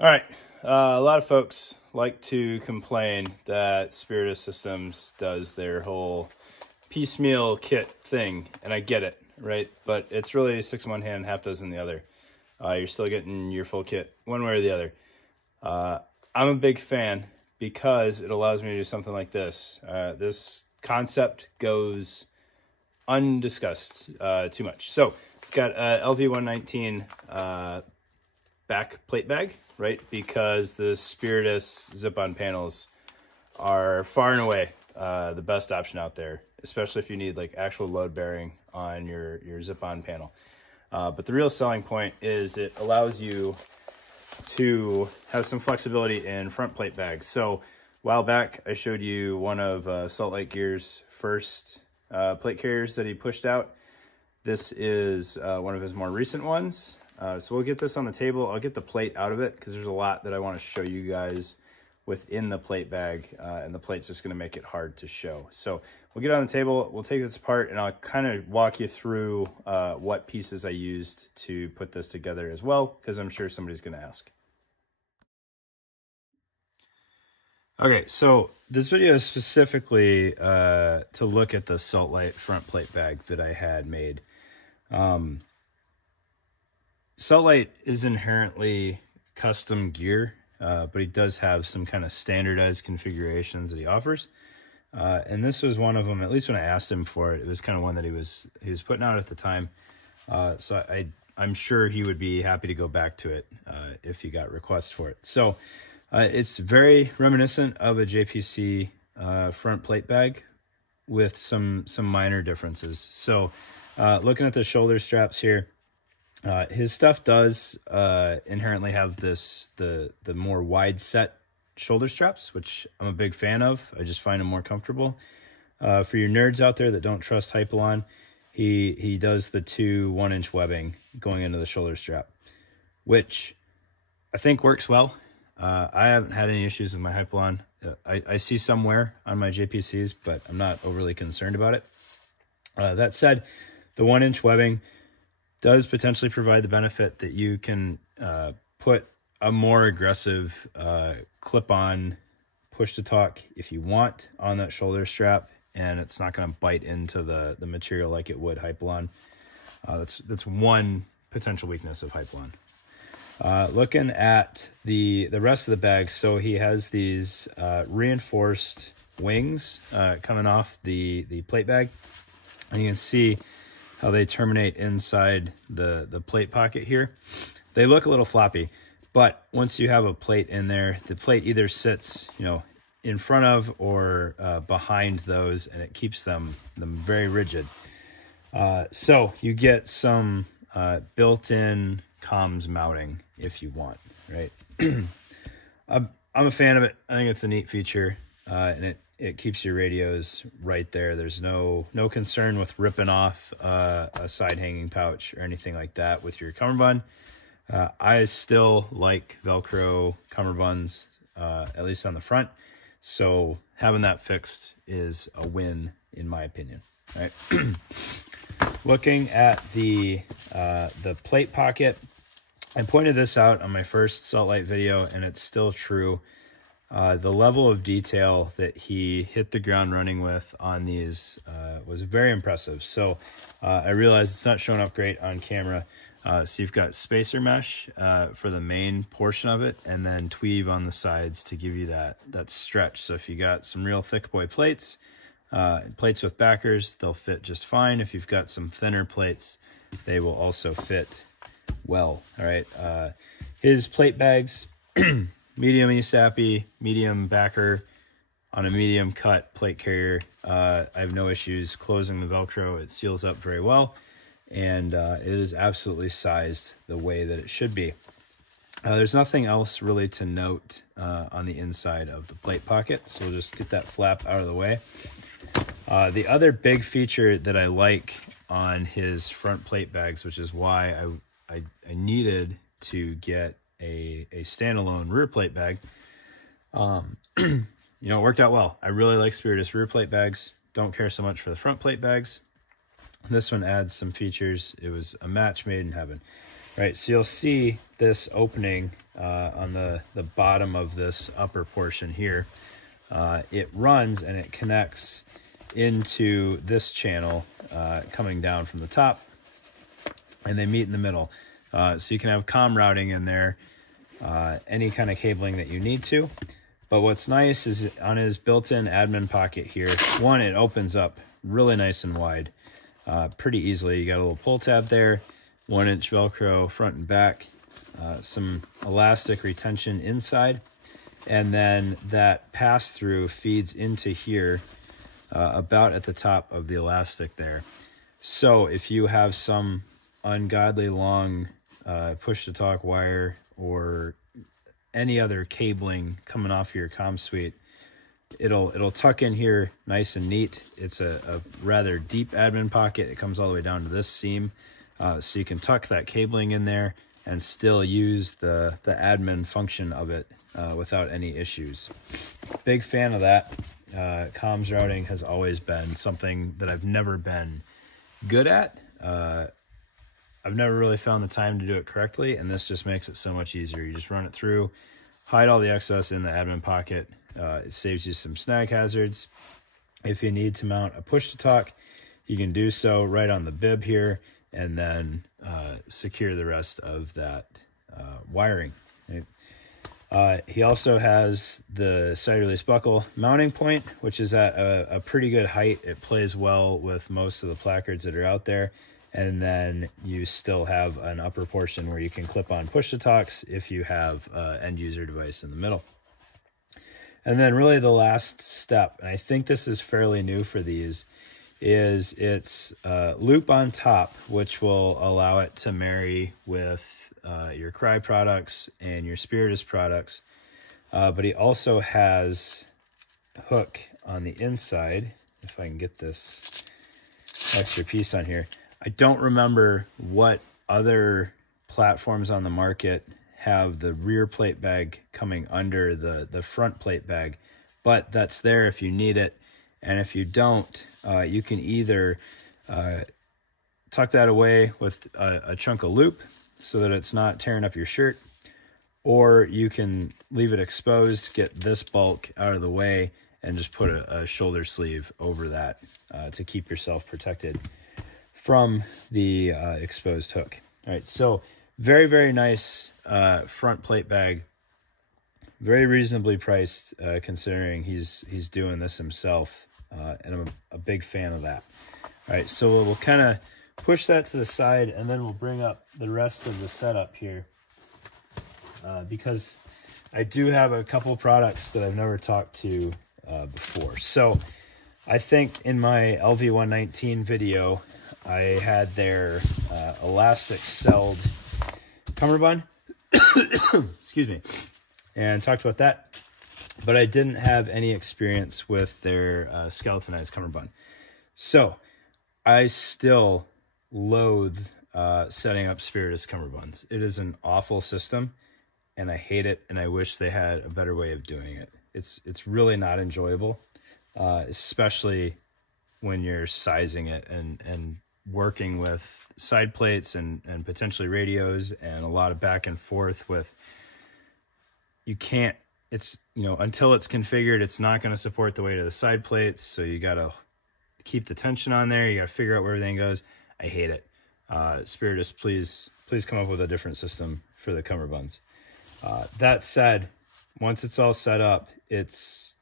All right. A lot of folks like to complain that Spiritus Systems does their whole piecemeal kit thing, and I get it, right? But it's really 6 in one hand, half dozen in the other. You're still getting your full kit one way or the other. I'm a big fan because it allows me to do something like this. This concept goes undiscussed too much. So I've got LV119 back plate bag, right? Because the Spiritus zip-on panels are far and away the best option out there, especially if you need like actual load bearing on your zip-on panel. But the real selling point is it allows you to have some flexibility in front plate bags. So a while back, I showed you one of Salt Lake Gear's first plate carriers that he pushed out. This is one of his more recent ones. So we'll get this on the table. I'll get the plate out of it because there's a lot that I want to show you guys within the plate bag, and the plate's just going to make it hard to show. So we'll get it on the table, we'll take this apart, and I'll kind of walk you through what pieces I used to put this together as well, because I'm sure somebody's going to ask. Okay, so this video is specifically to look at the Salt Lake front plate bag that I had made. Salt Lake is inherently custom gear, but he does have some kind of standardized configurations that he offers. And this was one of them, at least when I asked him for it. It was kind of one that he was putting out at the time. So I'm sure he would be happy to go back to it if he got requests for it. So it's very reminiscent of a JPC front plate bag with some minor differences. So looking at the shoulder straps here, his stuff does inherently have the more wide set shoulder straps, which I'm a big fan of. I just find them more comfortable. For your nerds out there that don't trust Hypalon, he does the 2 1-inch webbing going into the shoulder strap, which I think works well. I haven't had any issues with my Hypalon. I see some wear on my JPCs, but I'm not overly concerned about it. That said, the 1-inch webbing does potentially provide the benefit that you can put a more aggressive clip-on push-to-talk if you want on that shoulder strap, and it's not going to bite into the material like it would Hypalon. That's one potential weakness of Hypalon. Looking at the rest of the bag, so he has these reinforced wings coming off the plate bag, and you can see how they terminate inside the plate pocket here. They look a little floppy, but once you have a plate in there, the plate either sits, in front of or behind those, and it keeps them very rigid. So you get some built-in comms mounting if you want, right? I'm a fan of it. I think it's a neat feature, and it keeps your radios right there. There's no concern with ripping off a side hanging pouch or anything like that with your cummerbund. I still like Velcro cummerbunds, at least on the front. So having that fixed is a win in my opinion, right? Looking at the plate pocket, I pointed this out on my first Salt Lake video, and it's still true. The level of detail that he hit the ground running with on these was very impressive. So I realized it's not showing up great on camera. So you've got spacer mesh for the main portion of it, and then tweave on the sides to give you that stretch. So if you got some real thick boy plates, plates with backers, they'll fit just fine. If you've got some thinner plates, they will also fit well. All right. His plate bags, medium ESAPI, medium backer on a medium cut plate carrier. I have no issues closing the Velcro. It seals up very well, and it is absolutely sized the way that it should be. There's nothing else really to note on the inside of the plate pocket, so we'll just get that flap out of the way. The other big feature that I like on his front plate bags, which is why I needed to get a standalone rear plate bag, it worked out well. I really like Spiritus rear plate bags. Don't care so much for the front plate bags. This one adds some features. It was a match made in heaven. Right, so you'll see this opening on the bottom of this upper portion here. It runs and it connects into this channel coming down from the top, and they meet in the middle. So you can have comm routing in there, any kind of cabling that you need to. But what's nice is on his built-in admin pocket here, one, it opens up really nice and wide, pretty easily. You got a little pull tab there, 1-inch Velcro front and back, some elastic retention inside, and then that pass-through feeds into here about at the top of the elastic there. So if you have some ungodly long push-to-talk wire or any other cabling coming off your comm suite, it'll tuck in here nice and neat. It's a rather deep admin pocket. It comes all the way down to this seam, so you can tuck that cabling in there and still use the admin function of it without any issues. Big fan of that. Comms routing has always been something that I've never been good at. I've never really found the time to do it correctly, and this just makes it so much easier. You just run it through, hide all the excess in the admin pocket. It saves you some snag hazards. If you need to mount a push-to-talk, you can do so right on the bib here, and then secure the rest of that wiring. Right? He also has the side release buckle mounting point, which is at a pretty good height. It plays well with most of the placards that are out there. And then you still have an upper portion where you can clip on push-to-talks if you have an end-user device in the middle. And then really the last step, and I think this is fairly new for these, is it's loop on top, which will allow it to marry with your Cry products and your Spiritus products. But he also has a hook on the inside, if I can get this extra piece on here. I don't remember what other platforms on the market have the rear plate bag coming under the front plate bag, but that's there if you need it. And if you don't, you can either tuck that away with a chunk of loop so that it's not tearing up your shirt, or you can leave it exposed, get this bulk out of the way, and just put a shoulder sleeve over that to keep yourself protected from the exposed hook. All right, so very, very nice front plate bag, very reasonably priced considering he's doing this himself, and I'm a big fan of that. All right, so we'll kind of push that to the side, and then we'll bring up the rest of the setup here, because I do have a couple products that I've never talked to before. So I think in my LV119 video, I had their elastic celled cummerbund, excuse me, and talked about that, but I didn't have any experience with their skeletonized cummerbund. So I still loathe setting up Spiritus cummerbunds. It is an awful system, and I hate it, and I wish they had a better way of doing it. It's really not enjoyable, especially when you're sizing it and working with side plates and potentially radios and a lot of back and forth with, you can't, it's, you know, until it's configured, it's not going to support the weight of the side plates. So you got to keep the tension on there. You got to figure out where everything goes. I hate it. Spiritus, please come up with a different system for the cummerbunds. That said, once it's all set up, it's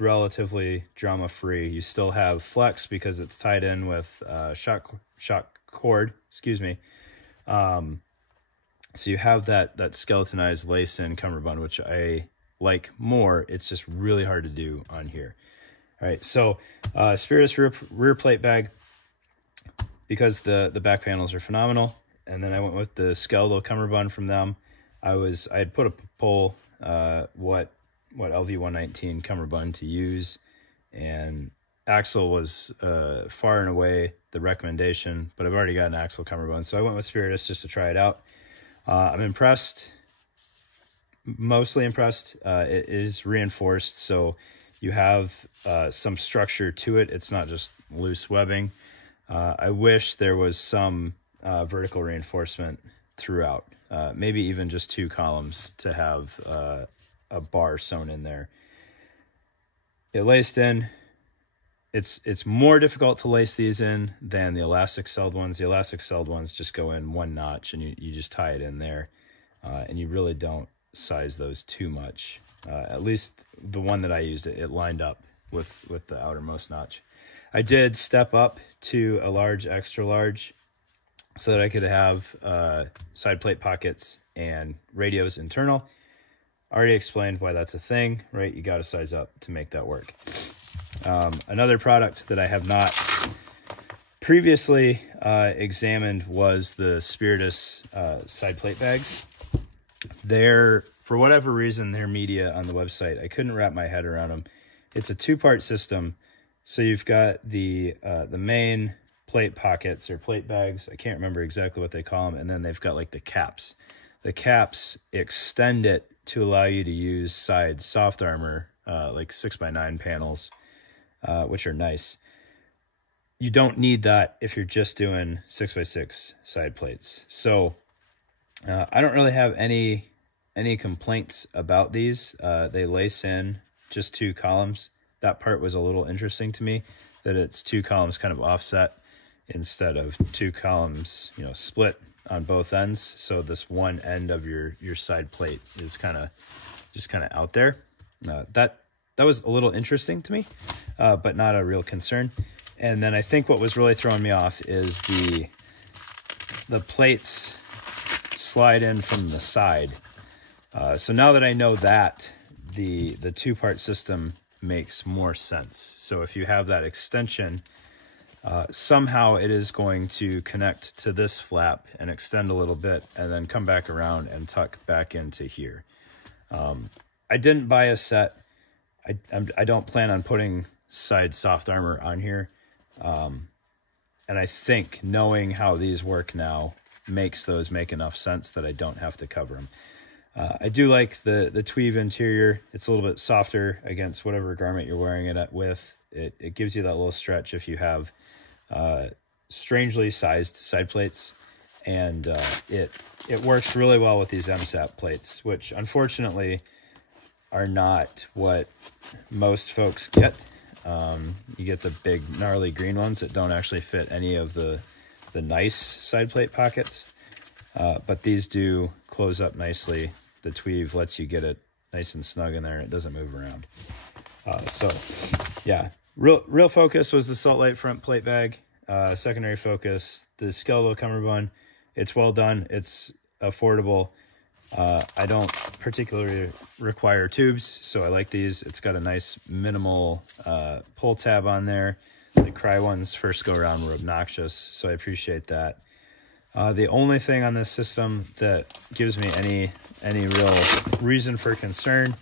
relatively drama-free. You still have flex because it's tied in with shock cord, excuse me. So you have that skeletonized lace-in cummerbund, which I like more. It's just really hard to do on here. All right, so Spiritus rear plate bag, because the back panels are phenomenal. And then I went with the skeletal cummerbund from them. I had put a poll what LV119 cummerbund to use, and Axle was far and away the recommendation, but I've already got an Axle cummerbund, so I went with Spiritus just to try it out. I'm impressed, mostly impressed. It is reinforced, so you have some structure to it. It's not just loose webbing. I wish there was some vertical reinforcement throughout. Maybe even just 2 columns to have a bar sewn in there. It laced in. It's more difficult to lace these in than the elastic celled ones. The elastic celled ones just go in 1 notch and you just tie it in there, and you really don't size those too much. At least the one that I used, it lined up with the outermost notch. I did step up to a large, extra large, so that I could have side plate pockets and radios internal. Already explained why that's a thing, right? You got to size up to make that work. Another product that I have not previously examined was the Spiritus side plate bags. For whatever reason, their media on the website, I couldn't wrap my head around them. It's a 2-part system. So you've got the main plate pockets or plate bags. I can't remember exactly what they call them. And then they've got like the caps. The caps extend it to allow you to use side soft armor, like 6x9 panels, which are nice. You don't need that if you're just doing 6x6 side plates. So I don't really have any complaints about these. They lace in just 2 columns. That part was a little interesting to me, that it's 2 columns kind of offset instead of 2 columns, split on both ends. So this one end of your side plate is just kind of out there. That was a little interesting to me, but not a real concern. And then I think what was really throwing me off is the plates slide in from the side. So now that I know that, the 2-part system makes more sense. So if you have that extension, somehow it is going to connect to this flap and extend a little bit and then come back around and tuck back into here. I didn't buy a set. I don't plan on putting side soft armor on here. And I think knowing how these work now makes those make enough sense that I don't have to cover them. I do like the tweave interior. It's a little bit softer against whatever garment you're wearing it with. It gives you that little stretch if you have strangely sized side plates, and it works really well with these MSAP plates, which unfortunately are not what most folks get. You get the big gnarly green ones that don't actually fit any of the nice side plate pockets, but these do close up nicely. The tweave lets you get it nice and snug in there. It doesn't move around. So yeah, real focus was the Salt Light front plate bag. Secondary focus, the skeletal cummerbund. It's well done. It's affordable. I don't particularly require tubes, so I like these. It's got a nice minimal pull tab on there. The Cry ones first go around were obnoxious, so I appreciate that. The only thing on this system that gives me any real reason for concern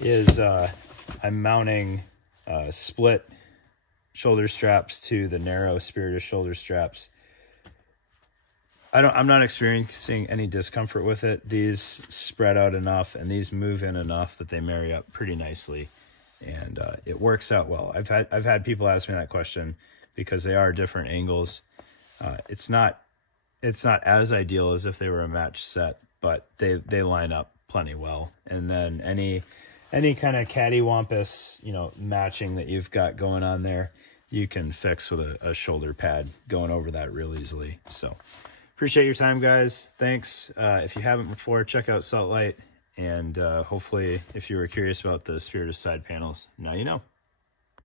is I'm mounting split shoulder straps to the narrow Spiritus shoulder straps. I'm not experiencing any discomfort with it. These spread out enough and these move in enough that they marry up pretty nicely, and it works out well. I've had people ask me that question because they are different angles. It's not as ideal as if they were a match set, but they line up plenty well. And then any kind of cattywampus, matching that you've got going on there, you can fix with a shoulder pad going over that real easily. So appreciate your time, guys. Thanks. If you haven't before, check out Salt Light, and hopefully if you were curious about the Spiritus side panels, now you know.